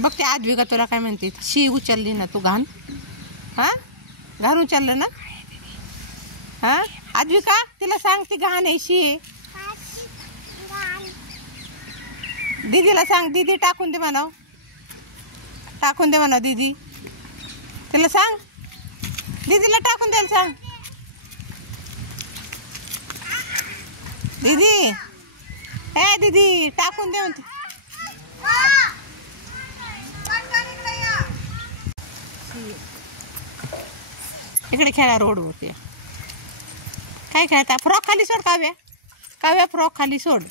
बघ ते आदवी का तुला काय म्हणते शी उचलली ना तू घाण हा घाण उचललं ना हा आदवी का तिला सांग ती घाण आहे शी दीदीला सांग दीदी टाकून दे म्हणाव टाकून दे म्हणाव दीदी तिला सांग दीदीला टाकून द्यायला सांग दीदी ए दीदी टाकून दे म्हणते इकडे खेळा रोडवरती काय खेळता फ्रॉक खाली सोड काव्या काव्या फ्रॉक खाली सोड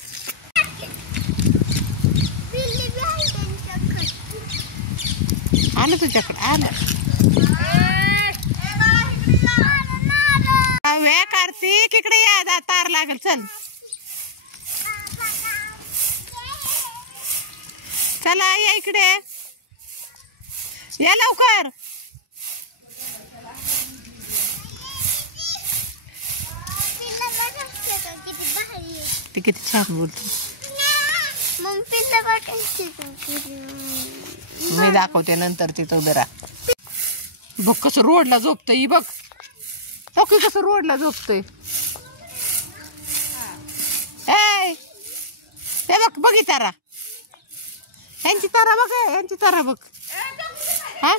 आलं तुझ्याकडे आलं काव्या कार्तिक इकडे या तार लागेल चल चला या इकडे या लवकर ते किती छान बोलतो मी दाखवते नंतर तिथं उभे राहा बघ कसं रोडला झोपतय बघ ओके कसं रोडला झोपतय ते बघ बघी तारा यांची तारा बघ यांची तारा बघ हा